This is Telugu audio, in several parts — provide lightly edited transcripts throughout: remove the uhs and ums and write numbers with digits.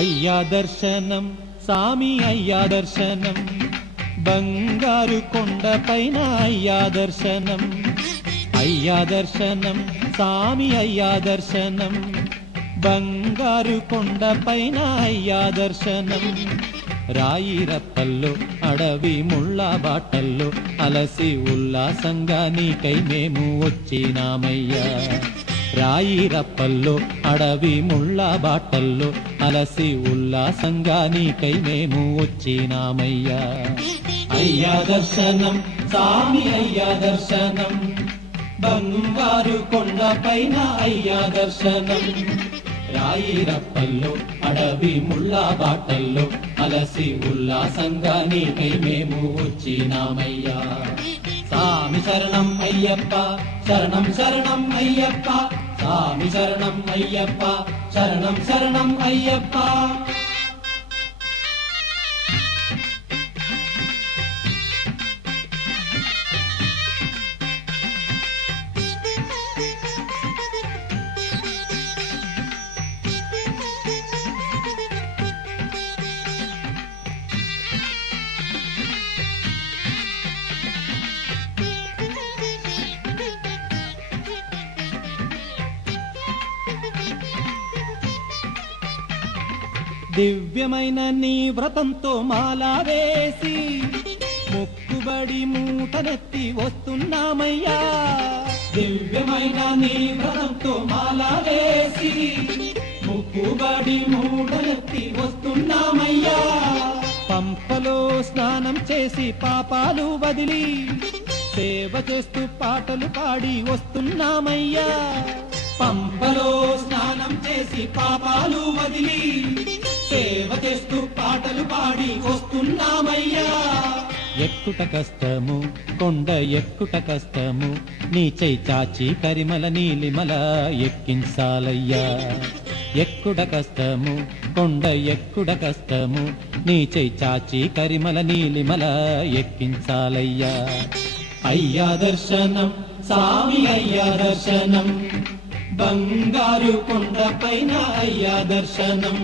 అయ్యా దర్శనం సామి అయ్యా దర్శనం బంగారు కొండపైన అయ్యా దర్శనం అయ్యా దర్శనం సామి అయ్యా దర్శనం బంగారు కొండపైన అయ్యా దర్శనం రాయిరప్పల్లో అడవి ముళ్ళ బాటల్లో అలసి ఉల్లాసంగా నీకై మేము వచ్చినామయ్యా రాయిరప్పల్లో అడవి ముళ్ళ బాటల్లో అలసి ఉల్లాసంగా నీకై మేము వచ్చినామయ్యా అయ్యా దర్శనం సామి అయ్యా దర్శనం బంగారు కొండపైన అయ్యా దర్శనం రాయిరప్పల్లో అడవి ముళ్ళ బాటల్లో అలసి ఉల్లాసంగా నీకై మేము వచ్చినామయ్యా సామి శరణం అయ్యప్ప శరణం శరణం అయ్యప్ప సామి శరణం అయ్యప్ప శరణం శరణం అయ్యప్ప దివ్యమైన నీ వ్రతంతో మాలా వేసి మొక్కుబడి మూటనెత్తి వస్తున్నామయ్యా దివ్యమైన నీ వ్రతంతో మాలా వేసి మొక్కుబడి మూటనెత్తి వస్తున్నామయ్యా పంపలో స్నానం చేసి పాపాలు వదిలి సేవ చేస్తూ పాటలు పాడి వస్తున్నామయ్యా పంపలో స్నానం చేసి పాపాలు వదిలి సేవ చేస్తూ పాటలు పాడి వస్తున్నామయ్యా ఎక్కుట కష్టము కొండ ఎక్కుట కష్టము నీ చై చాచి కరిమల నీలిమల ఎక్కించాలయ్యా ఎక్కుట కష్టము కొండ ఎక్కుట కష్టము నీ చై చాచి కరిమల నీలిమల ఎక్కించాలయ్యా అయ్యా దర్శనం సామి అయ్యా దర్శనం బంగారు కొండపైన అయ్యా దర్శనం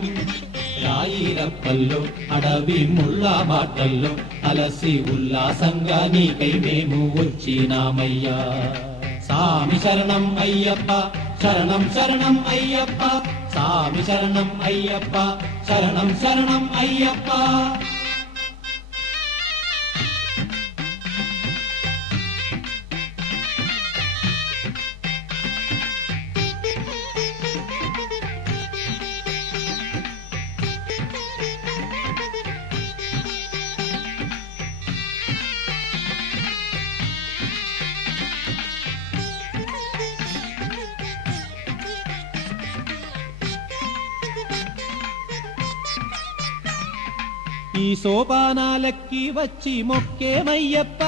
రాయిరప్పల్లో అడవి ముళ్ళ బాటల్లో అలసి ఉల్లాసంగా నీకై మేము వచ్చినామయ్యా సామి శరణం అయ్యప్ప శరణం శరణం అయ్యప్ప సామి శరణం అయ్యప్ప శరణం శరణం అయ్యప్ప ఈ సోపానాలెక్కి వచ్చి మొక్కేమయ్యప్ప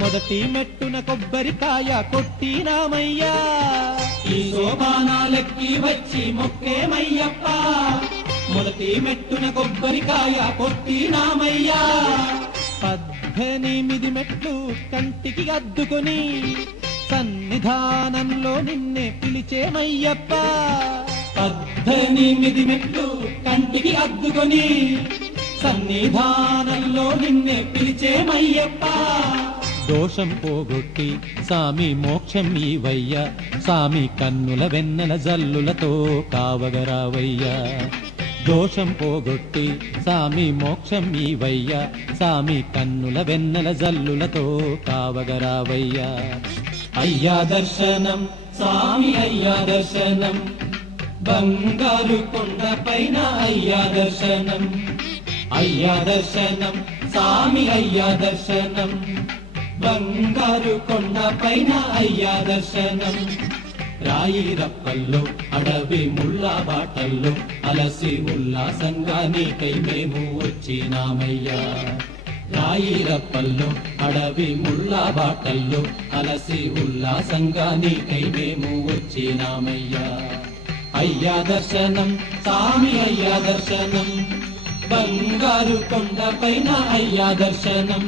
మొదటి మెట్టున కొబ్బరికాయ కొట్టినామయ్యా ఈ సోపానాలెక్కి వచ్చి మొక్కేమయ్యప్ప మొదటి మెట్టున కొబ్బరికాయ కొట్టినామయ్యా 18 మెట్లు కంటికి అద్దుకొని సన్నిధానంలో నిన్నే పిలిచేమయ్యప్ప 18 మెట్లు కంటికి అద్దుకొని సన్నిధానంలో నిన్నే పిలిచేమయ్యప్ప దోషం పోగొట్టి సామి మోక్షం ఈవయ్యా సామి కన్నుల వెన్నెల జల్లులతో కావగరావయ్యా దోషం పోగొట్టి సామి మోక్షం ఈవయ్యా సామి కన్నుల వెన్నెల జల్లులతో కావగరావయ్యా అయ్యా దర్శనం సామి అయ్యా దర్శనం బంగారు కొండపైన అయ్యా దర్శనం అయ్యా దర్శనం సామి అయ్యా దర్శనం బంగారు కొండపైన అయ్యా దర్శనం రాయిరప్పల్లో అడవి ముళ్ళ బాటల్లో అలసి ఉల్లాసంగా నీకై మేము వచ్చినామయ్యా రాయిరప్పల్లో అడవి ముళ్ళ బాటల్లో అలసి ఉల్లాసంగా నీకై మేము వచ్చినామయ్యా అయ్యా దర్శనం సామి అయ్యా దర్శనం బంగారు కొండపైన అయ్యా దర్శనం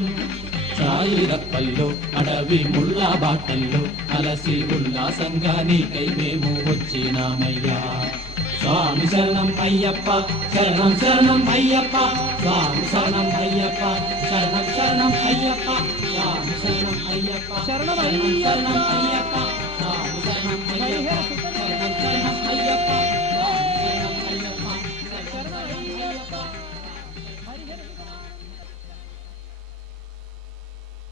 రాయిరప్పల్లో అడవి ముళ్ళ బాటల్లో అలసి ఉల్లాసంగా నీకై మేము వచ్చినామయ్యా స్వామి శరణం అయ్యప్ప శరణం శరణం అయ్యప్ప స్వామి శరణం అయ్యప్ప శరణం శరణం అయ్యప్ప స్వామి శరణం అయ్యప్ప శరణం శరణం